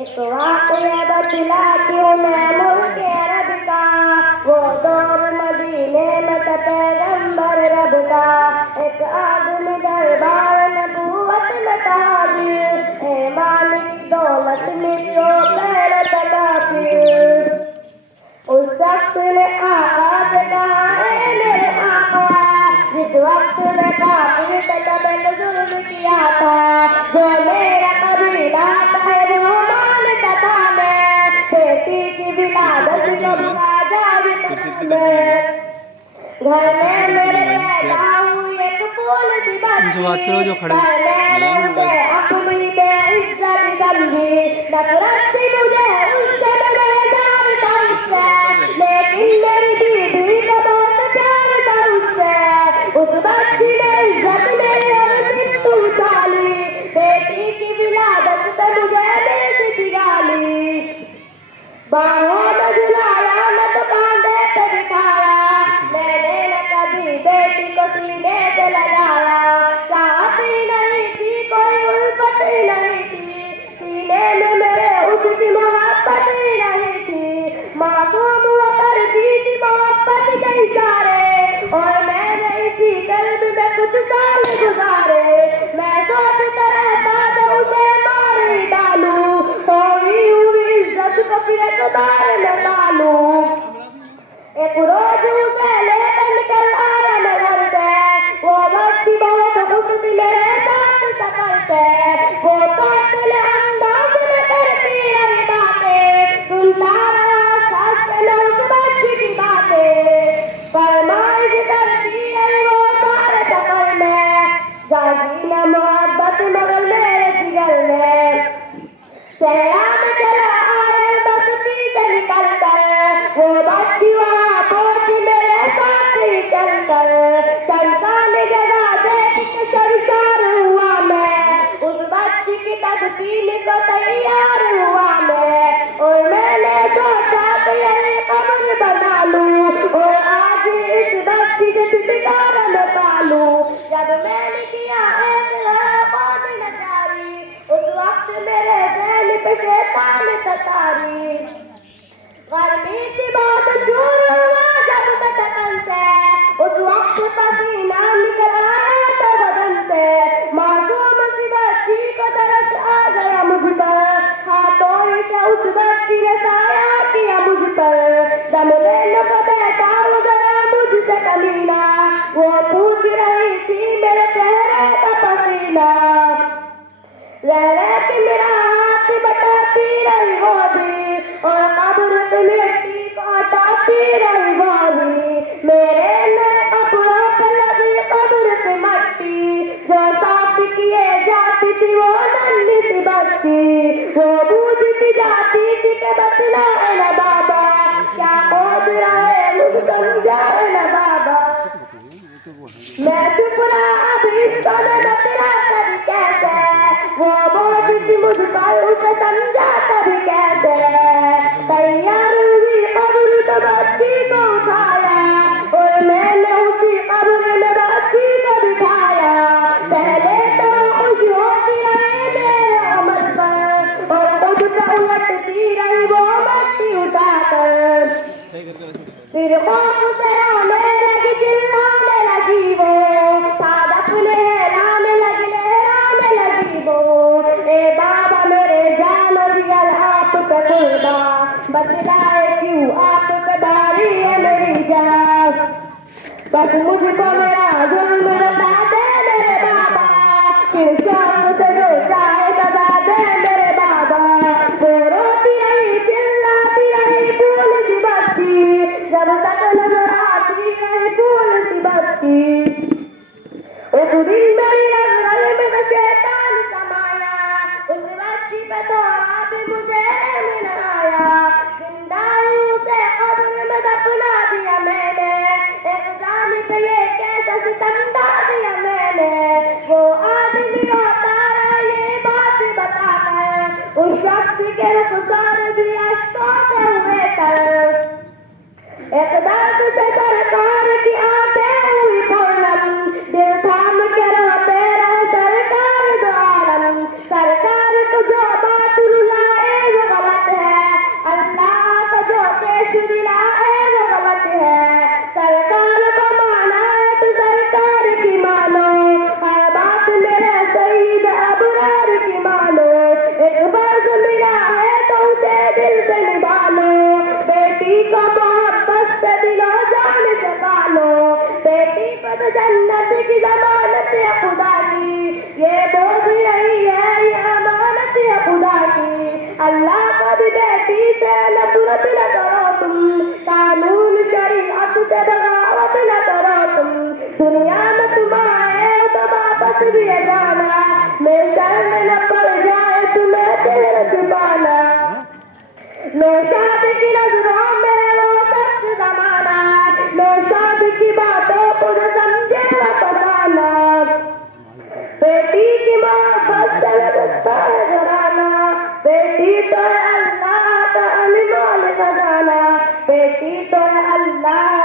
एक वाक़या बतलाती हूँ मैं मुल्क अरब का, वो दौर मदीने में था पैगंबर रब का। एक आदमी दरबार नबूवत में ताजिर, ए मालिक दौलत में जो खैरत काफिर। उस शख्स ने आका से कहा, है मेरे आका, जिस वक्त में काफिर तब जुल्म किया था, जो मेरा कबीला था वो मानता था मैं, बेटी की विलादत कब राजा भी मैं। घर में मेरे पैदा हुई एक फूल सी बच्ची, जो खड़े अपनी बेइज्जत समझी, नफरत थी मुझे उससे लेकिन मेरी बीवी का बहुत प्यार था उससे। उस बच्ची ने इज्जत मेरी और सिद्ध उछाली, बेटी की विलादत पे मुझे बेटी की गाली। बाहों में झुलाया न तो कांधे पे बिठाया, मैंने न कभी बेटी को सीने से लगाया। चाहती नहीं थी कोई उल्फत ही नहीं थी, सीने में मेरे उसकी मोहब्बत ही नहीं थी। मासूम हुआ करती थी मोहब्बत के इशारे, और मैं नहीं थी कल्ब में कुछ साल गुजारे। मैं सोचता रहता था उसे मार ही डालूं, खोई हुई इज्जत को फिर एक बार न डालूं। एक रोज उसे लेकर निकल आया नगर से, वो बच्ची बहुत खुश थी मेरे साथ सफर से। वो कातिल अंदाज में करती रही बातें, सुनता रहा सास से न उस बच्ची की बातें। फरमाइश करती रही वो सारे सफर में, जागी न मोहब्बत मगर मेरे जिगर में। चेहरा में चला आए बस्ती से निकल कर, वो बच्ची वहाँ पहुंची मेरे साथ ही चल कर। शमशान जगह देख के शर्मसार हुआ मैं, उस बच्ची की तदफीन को तैयार हुआ मैं। और मैंने सोचा कि यही कब्र बना लूं, और आज इस बच्ची से छुटकारा निकालूं। जब मैंने किया एक कौन न जारी, उस वक्त मेरे ज़हन पे शैतान ततारी। गर्मी की बात चूर हुआ जब मैं तकन से, उस वक्त पसीना निकल आया तो बदन से। मासूम सी बच्ची को तरस आ गया मुझ पर, हाथों से उस बच्ची ने साया किया मुझ पर। दम लेने को बैठा हो गया मुझसे कमीना, वो पूछ रही थी मेरे चेहरे का पसीना। रह के मेरा हाथ बटाती रही वो भी, और कब्र पे मिट्टी को हटाती रही वो भी। मेरे नए कपड़ों पर लगी कब्र पे मट्टी, जो साफ किए जाती थी वो नन्ही सी बच्ची। वो पूछती जाती थी कि बतलाए ना बाबा, क्या खोज रहे मुझ समझाए ना बाबा। मैं चुप रहा, अभी इसको न बतला कभी कैसे, वो बोलती मुझ पर उसे समझा कभी कैसे। तैयार हुई कब्र तो बच्ची को उठाया, और मैंने उसी कब्र में बच्ची को बिठाया। पहले तो खुश होती रही मेरे अमल पर, और खुद से उलटती रही वो बच्ची उठाकर। फिर खौफ से रोने लगी, चिल्लाने लगी वो, सादक ने हिलाने लगी, लहराने लगी वो। ए बाबा मेरे जान दिया आप पे खुदा, बतलाए क्यों आप पे बारी है मेरी जान। बस मुझको मेरा जुल्म बता दे मेरे बाबा, फिर शौक से जो चाहे सजा दे मेरे बाबा। वो रोती रही चिल्लाती रही फूल सी बच्ची, जब तक नजर आती रही फूल सी बच्ची। उस दिन मेरी नजर में तो शैतान समाया, उस बच्ची पे तो आप मुझे मिलाया। जिंदा उसे कब्र में दफना दिया मैंने, एक जान पे ये कैसा सितम डाल दिया मैंने। वो आदमी रोता रहा ये बात बताकर, उस शख्स के रुखसार भी अश्कों से हुए तर। एक दर्द से सरकार की आंखें हुई पूनम, दिल थाम के रोते रहे सरकार दो आलम। सरकार को जो बात रुलाए तो है अल्लाह का अनमोल खजाना, बेटी तो है अल्लाह